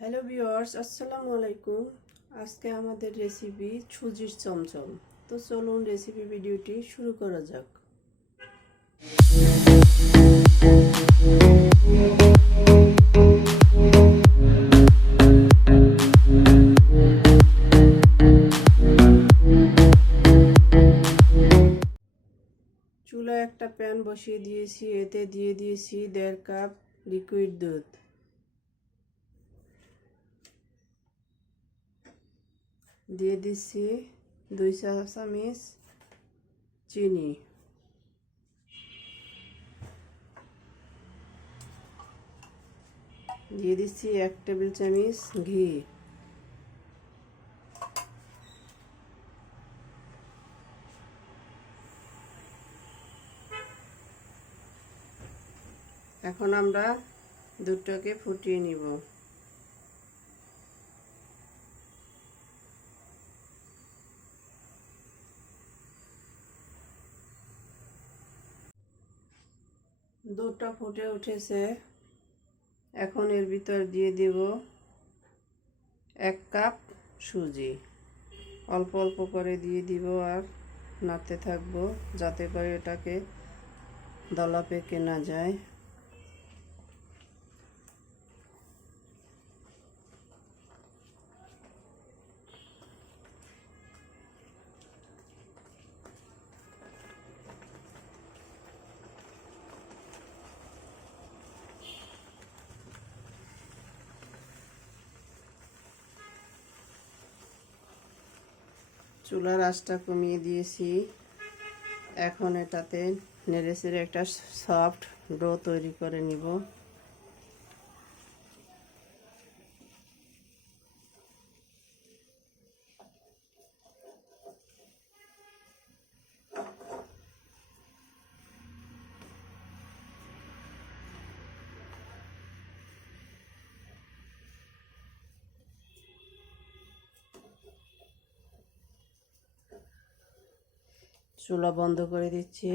Hello viewers আসসালামু আলাইকুম আজকে আমাদের রেসিপি সুজির চমচম। তো চলুন রেসিপি ভিডিওটি শুরু করা যাক। চুলায় একটা প্যান বসিয়ে দিয়েছি, এতে দিয়ে দিয়েছি দেড় কাপ লিকুইড দুধ। দিয়ে দিচ্ছি দুই চা চামচ চিনি। দিয়ে দিচ্ছি এক টেবিল চামচ ঘি। এখন আমরা দুধটাকে ফুটিয়ে নিব। দুধটা ফুটে উঠেছে। এখন এর ভিতর দিয়ে দেব এক কাপ সুজি। অল্প অল্প করে দিয়ে দিব আর নাড়তে থাকব যাতে করে এটাকে দলা পেকে না যায়। চুলার আঁচটা কমিয়ে দিয়েছি। এখন এটাতে নেড়েচেড়ে একটা সফট ডো তৈরি করে নিব। চুলা বন্ধ করে দিচ্ছি।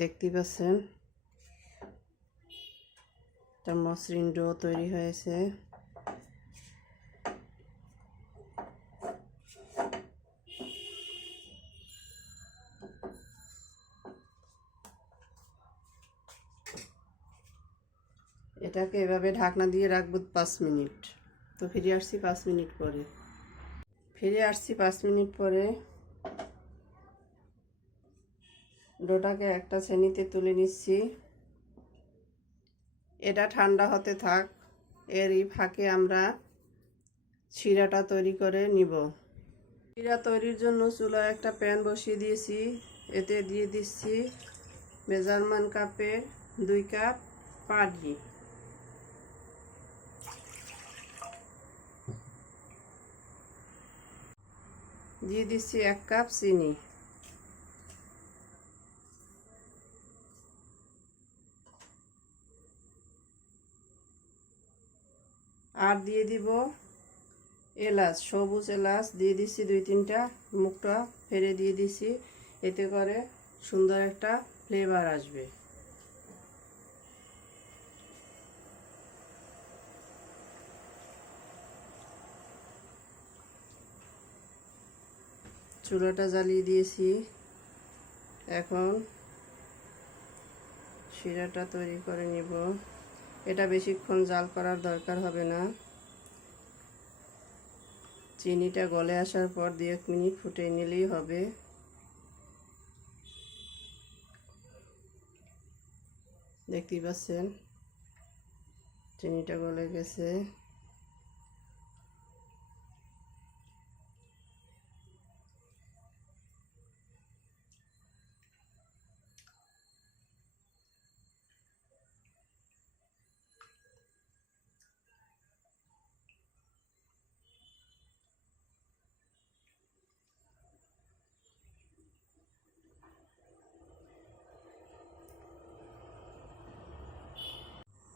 দেখতে পাচ্ছেন? একটা মসৃণ ডো তৈরি হয়েছে। এটাকে এভাবে ঢাকনা দিয়ে রাখব পাঁচ মিনিট। তো ফিরে আসছি পাঁচ মিনিট পরে। ফিরে আসছি পাঁচ মিনিট পরে। ডোটাকে একটা শ্রেণীতে তুলে নিচ্ছি। এটা ঠান্ডা হতে থাক, এরই ফাঁকে আমরা শিরাটা তৈরি করে নিব। শিরা তৈরির জন্য চুলায় একটা প্যান বসিয়ে দিয়েছি, এতে দিয়ে দিচ্ছি মেজারমান কাপে দুই কাপ পানি দিয়ে দিচ্ছি এক কাপ চিনি। আর দিয়ে দিব এলাচ, সবুজ এলাচ, দিয়ে দিচ্ছি দুই তিনটা, মুখটা ফেরে দিয়ে দিচ্ছি, এতে করে সুন্দর একটা ফ্লেভার আসবে। চুলাটা জ্বালিয়ে দিয়েছি। এখন শিরাটা তৈরি করে নিব। এটা বেশিক্ষণ জাল করার দরকার হবে না। চিনিটা গলে আসার পর দু এক মিনিট ফুটে নিলেই হবে। দেখতেই পাচ্ছেন? চিনিটা গলে গেছে।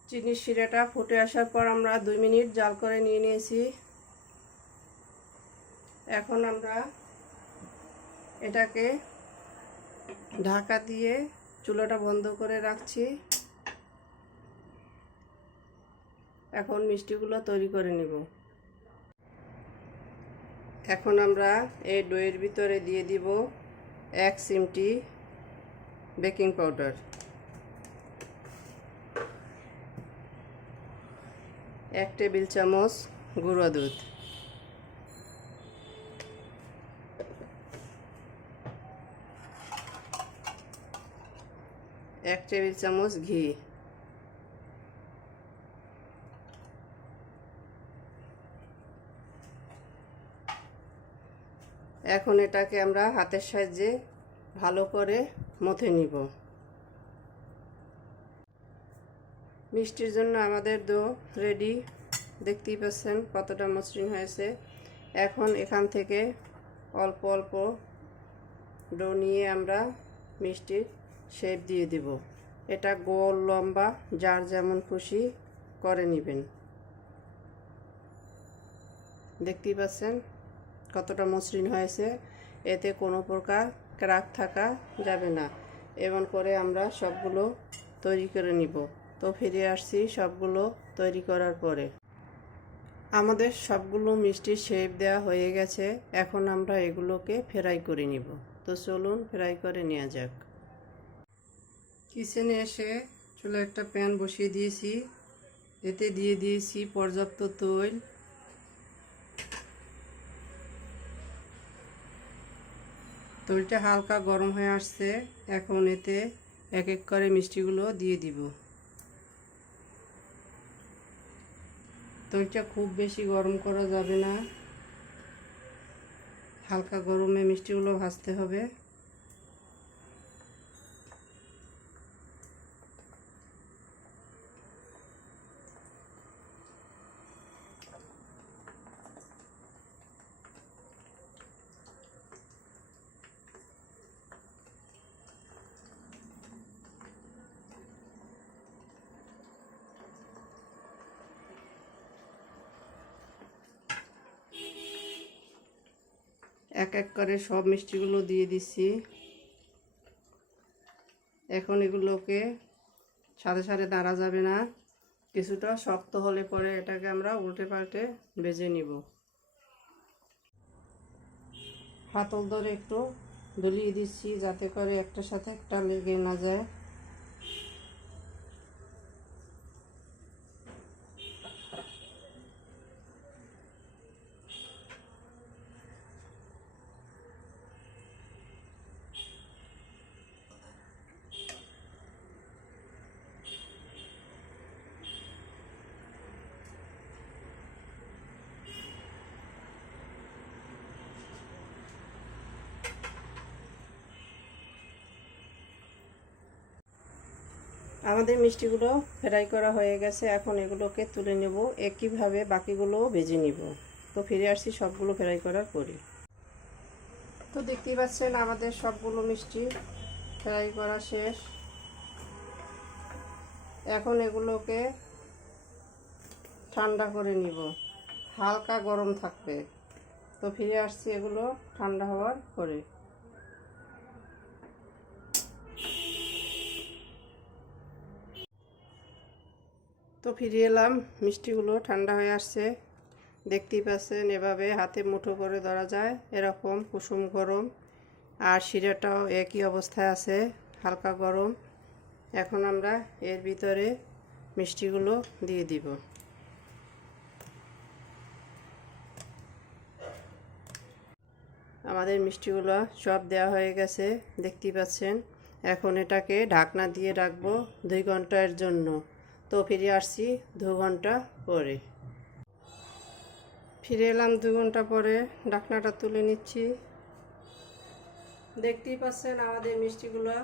চিনির শিরাটা ফুটে আসার পর আমরা দুই মিনিট জাল করে নিয়ে নিয়েছি। এখন আমরা এটাকে ঢাকা দিয়ে চুলোটা বন্ধ করে রাখছি। এখন মিষ্টিগুলো তৈরি করে নিব। এখন আমরা এই ডোয়ের ভিতরে দিয়ে দিব এক চিমটি বেকিং পাউডার। এক টেবিল চামচ গুঁড়ো দুধ। এক টেবিল চামচ ঘি। এখন এটাকে আমরা হাতের সাহায্যে ভালো করে মথে নিব। মিষ্টির জন্য আমাদের দো রেডি। দেখতেই পাচ্ছেন কতটা মসৃণ হয়েছে। এখন এখান থেকে অল্প অল্প ডো নিয়ে আমরা মিষ্টির শেপ দিয়ে দিব। এটা গোল, লম্বা, যার যেমন খুশি করে নেবেন। দেখতেই পাচ্ছেন কতটা মসৃণ হয়েছে। এতে কোনো প্রকার ক্রাক থাকা যাবে না। এমন করে আমরা সবগুলো তৈরি করে নিব। তো ফিরে আসছি সবগুলো তৈরি করার পরে। আমাদের সবগুলো মিষ্টির শেপ দেওয়া হয়ে গেছে, এখন আমরা এগুলোকে ফ্রাই করে নিব। তো চলুন ফ্রাই করে নেওয়া যাক। কিচেনে এসে চুলে একটা প্যান বসিয়ে দিয়েছি। এতে দিয়ে দিয়েছি পর্যাপ্ত তৈল। তৈলটা হালকা গরম হয়ে আসছে, এখন এতে এক এক করে মিষ্টিগুলো দিয়ে দিব। তৈলটা খুব বেশি গরম করা যাবে না। হালকা গরমে মিষ্টিগুলো ভাজতে হবে। এক এক করে সব মিষ্টিগুলো দিয়ে দিচ্ছি এখন এগুলোকে সাথে সাথে দাঁড়া যাবে না। কিছুটা শক্ত হলে পরে এটাকে আমরা উল্টে পাল্টে ভেজে নিব। হাতল ধরে একটু দলিয়ে দিচ্ছি যাতে করে একটার সাথে একটা লেগে না যায়। আমাদের মিষ্টিগুলো ফ্রাই করা হয়ে গেছে। এখন এগুলোকে তুলে নেব। একইভাবে বাকিগুলোও ভেজে নিব। তো ফিরে আসছি সবগুলো ফ্রাই করার পরে। তো দেখতেই পাচ্ছেন আমাদের সবগুলো মিষ্টি ফ্রাই করা শেষ। এখন এগুলোকে ঠান্ডা করে নিব। হালকা গরম থাকবে। তো ফিরে আসছি এগুলো ঠান্ডা হওয়ার পরে। তো ফিরে এলাম। মিষ্টিগুলো ঠান্ডা হয়ে আসছে। দেখতেই পাচ্ছেন, এভাবে হাতে মুঠো করে ধরা যায়। এরকম কুসুম গরম। আর শিরাটাও একই অবস্থায় আছে, হালকা গরম। এখন আমরা এর ভিতরে মিষ্টিগুলো দিয়ে দিব। আমাদের মিষ্টিগুলো সব দেওয়া হয়ে গেছে, দেখতেই পাচ্ছেন। এখন এটাকে ঢাকনা দিয়ে রাখব দুই ঘণ্টার জন্য। তো ফিরে আসছি দু ঘণ্টা পরে। ফিরে এলাম দু ঘণ্টা পরে, ডাকনাটা তুলে নিচ্ছি। দেখতেই পাচ্ছেন আমাদের মিষ্টিগুলো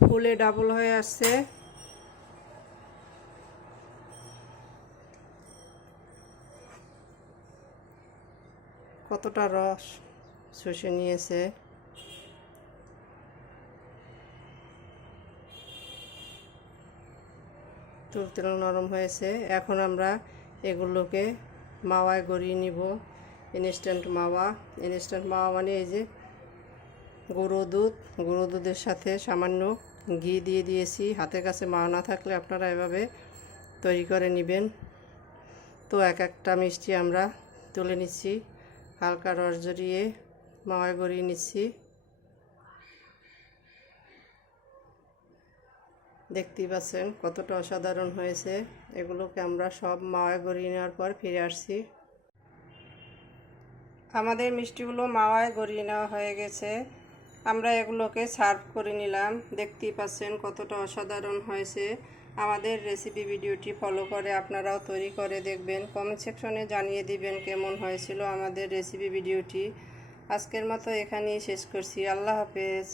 ফুলে ডাবল হয়ে আসছে। কতটা রস শুষে নিয়েছে। তুলতুল নরম হয়েছে। এখন আমরা এগুলোকে মাওয়ায় গড়িয়ে নিব। ইনস্ট্যান্ট মাওয়া। ইনস্ট্যান্ট মাওয়া মানে এই যে গরু দুধ। গরু দুধের সাথে সামান্য ঘি দিয়ে দিয়েছি। হাতের কাছে মাওয়া না থাকলে আপনারা এভাবে তৈরি করে নেবেন। তো এক একটা মিষ্টি আমরা তুলে নিচ্ছি। হালকা রস জড়িয়ে মাওয়ায় গড়িয়ে নিচ্ছি। দেখতেই পাচ্ছেন কতটা অসাধারণ হয়েছে। এগুলোকে আমরা সব মাওয়ায় গড়িয়ে নেওয়ার পর ফিরে আসছি। আমাদের মিষ্টিগুলো মাওয়ায় গড়িয়ে নেওয়া হয়ে গেছে। আমরা এগুলোকে সার্ভ করে নিলাম। দেখতেই পাচ্ছেন কতটা অসাধারণ হয়েছে। আমাদের রেসিপি ভিডিওটি ফলো করে আপনারাও তৈরি করে দেখবেন। কমেন্ট সেকশনে জানিয়ে দিবেন কেমন হয়েছিল আমাদের রেসিপি ভিডিওটি। আজকের মতো এখানেই শেষ করছি। আল্লাহ হাফেজ।